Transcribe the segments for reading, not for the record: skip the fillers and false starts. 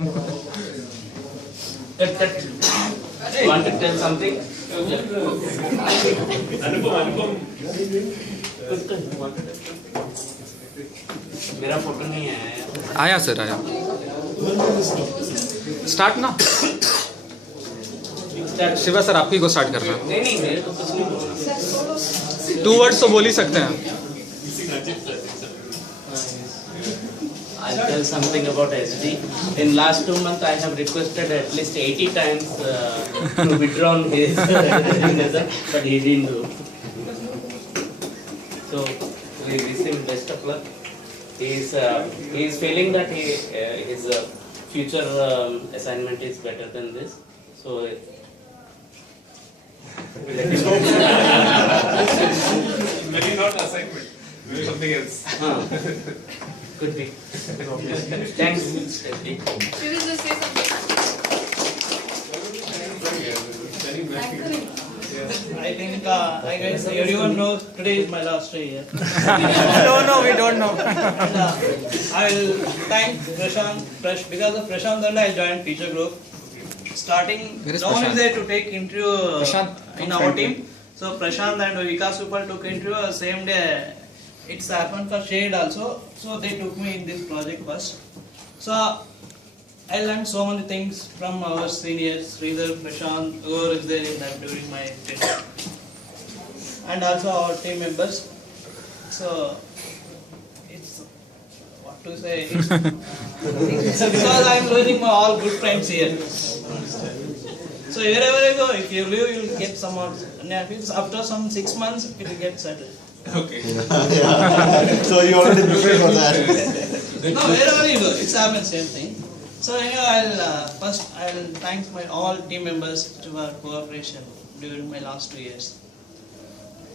Cut. Want to tell something? अनुपम मेरा photo नहीं आया। आया सर, आया। स्टार्ट ना शिवा सर, आप ही को स्टार्ट करना। नहीं मेरे तो कुछ नहीं बोलना। 2 words तो बोल ही सकते हैं। I'll tell something about SD. In last 2 months, I have requested at least 80 times to withdraw his signature, but he didn't do. So we wish him best of luck. He is feeling that his future assignment is better than this. So maybe not assignment, maybe something else. Could be. Thanks. SD. Should we just say something? I think I guess everyone knows today is my last day here. No, we don't know. I will thank Prashant. Because of Prashant only I joined Teacher Group. Starting, Where is no one is Prashant? there to take interview Prashant, in our team. So Prashant and Vikas Upal took interview same day. It's happened for shade also. So they took me in this project first. So I learned so many things from our seniors, Sridhar, Prashant, whoever is there in that during my tenure. And also our team members. So it's what to say. It's because I am losing my all good friends here. So wherever you go, if you leave, you will get some more. After some 6 months, it will get settled. Okay. Yeah. So you already prepared for that. No, wherever you go, it's happened same thing. So anyway, I'll thank my all team members to our cooperation during my last 2 years.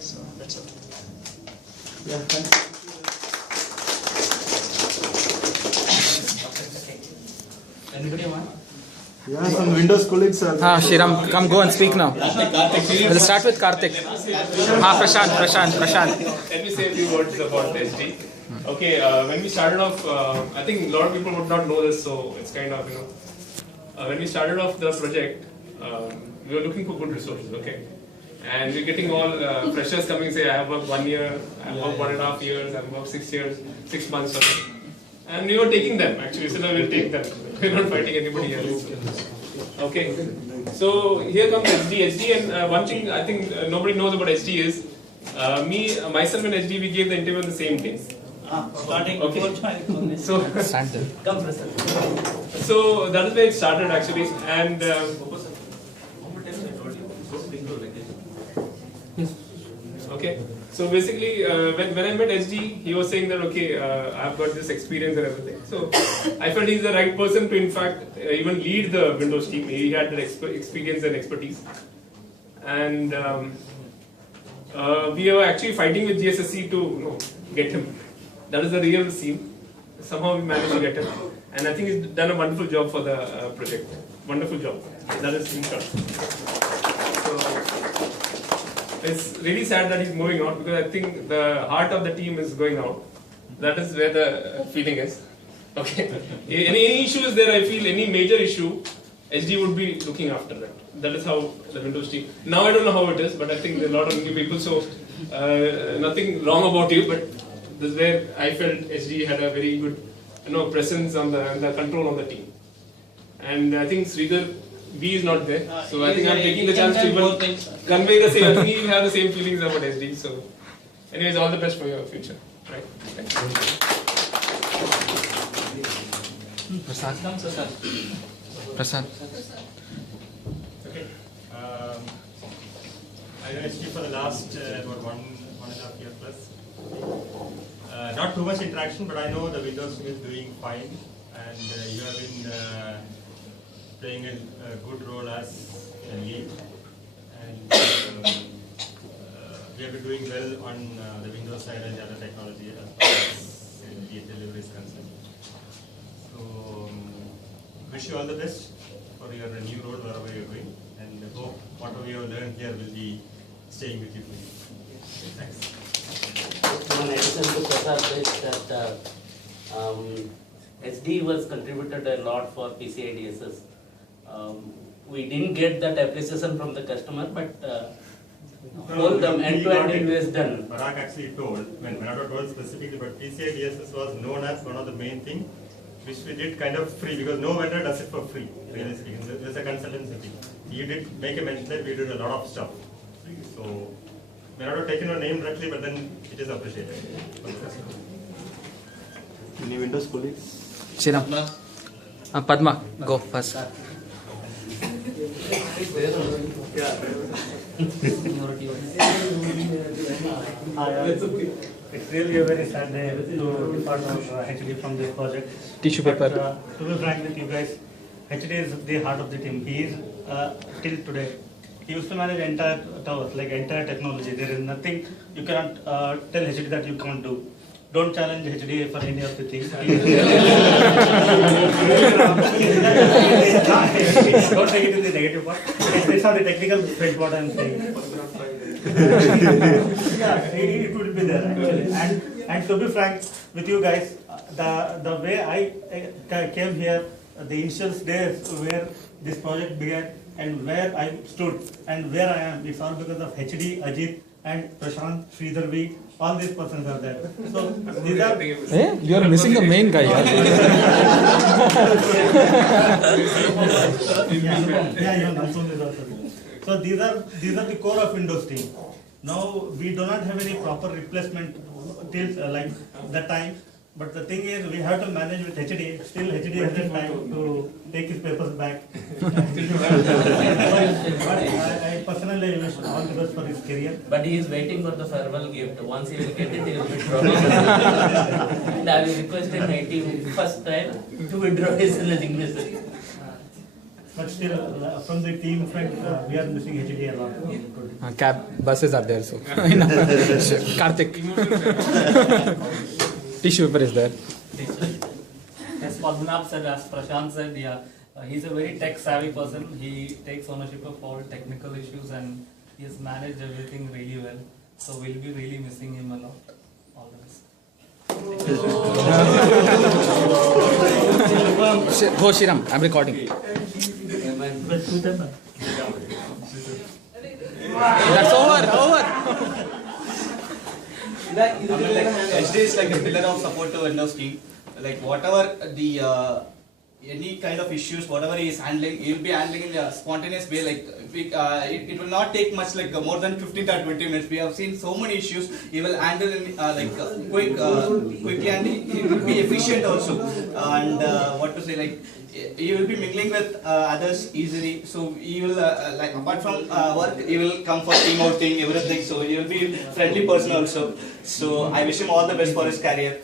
So that's all. Yeah, thanks. Anybody want? Yeah, some Windows colleagues are. हाँ Shriram, come go and speak now. We'll start with Karthik. हाँ प्रशांत. Let me say a few words about SD. Okay, when we started off, I think a lot of people would not know this, so it's kind of, when we started off the project, we were looking for good resources, okay? And we're getting all freshers coming, say, I have worked 1 year, I have worked 1.5 years, I have worked 6 years, 6 months, okay? And we were taking them, actually, so now we'll take them. We're not fighting anybody else. Okay, so here comes SD. And one thing I think nobody knows about SD is, myself and SD, we gave the interview on the same day. Starting Okay. before So, Come, Prasad. so that is where it started actually, and okay. So basically, when I met SD, he was saying that okay, I've got this experience and everything. So I felt he's the right person to, in fact, even lead the Windows team. He had that experience and expertise, and we were actually fighting with GSSC to get him. That is the real scene. Somehow we managed to get him, and I think he's done a wonderful job for the project. Wonderful job. That is in short. So it's really sad that he's moving out because I think the heart of the team is going out. That is where the feeling is. Okay. Any issue is there, I feel any major issue, SD would be looking after that. That is how the Windows team. Now I don't know how it is, but I think there are a lot of new people, so nothing wrong about you, but this is where I felt SD had a very good, presence on the control of the team. And I think Sridhar B is not there, so I think I'm taking the chance to even convey the same. I think you have the same feelings about SD. So, anyways, all the best for your future. Right? Thank you. Prasad. Okay. I know SD for the last about 1.5 years plus. Not too much interaction, but I know the Windows team is doing fine, and you have been playing a good role as a lead, and we have been doing well on the Windows side and the other technology as far as the delivery is concerned. So, wish you all the best for your new role wherever you're going, and hope whatever you have learned here will be staying with you for you. Thanks. One addition to Prasad is that SD was contributed a lot for PCI DSS. We didn't get that appreciation from the customer, but both the end-to-end is done. Parag actually told, when Bernardo told specifically, but PCI DSS was known as one of the main things which we did kind of free, because no vendor does it for free, really speaking. There's a consultancy thing. You did make a mention that we did a lot of stuff. So, Bernardo taken your name directly, but then it is appreciated. Any Windows colleagues? Sriram. Padma, go first. It's really a very sad day to depart HD from this project. Tissue But, paper. to be frank with you guys, HD is the heart of the team. He is till today. He used to manage entire towers, like entire technology. There is nothing you cannot tell HD that you can't do. Don't challenge HD for any of the things. Don't take it in the negative part. It's not the technical bit what I'm saying. Yeah, it would be there actually. And to be frank with you guys, the way I came here, the initial days where this project began and where I stood and where I am, it's all because of HD, Ajit and Prashant, Sridharvi, all these persons are there. So these are Hey, you are missing the main guy. yeah, even Alson is also there. So these are the core of Windows team. Now we do not have any proper replacement till like that time. But the thing is, we have to manage with HD. Still, HD hasn't time to take his papers back. I personally wish all the best for his career. But he is waiting for the farewell gift. Once he will get it, he will withdraw. And I will request him first time to withdraw his signature. But still, from the team front, we are missing HD a lot. Cab buses are there, so. Karthik. Tissue paper is there. As Padmanabh said, as Prashant said, yeah, he's a very tech savvy person. He takes ownership of all technical issues and he has managed everything really well. So we'll be really missing him a lot. All the best. Go Sriram, I'm recording. That's over. HD is like a pillar of support to Windows team. Like whatever the any kind of issues, whatever he is handling, he will be handling in a spontaneous way. Like it will not take much, like more than 15 to 20 minutes. We have seen so many issues. He will handle in quickly, and he will be efficient also. And what to say, like he will be mingling with others easily. So he will like apart from work, he will come for team outing, everything. So he will be friendly person also. So I wish him all the best for his career.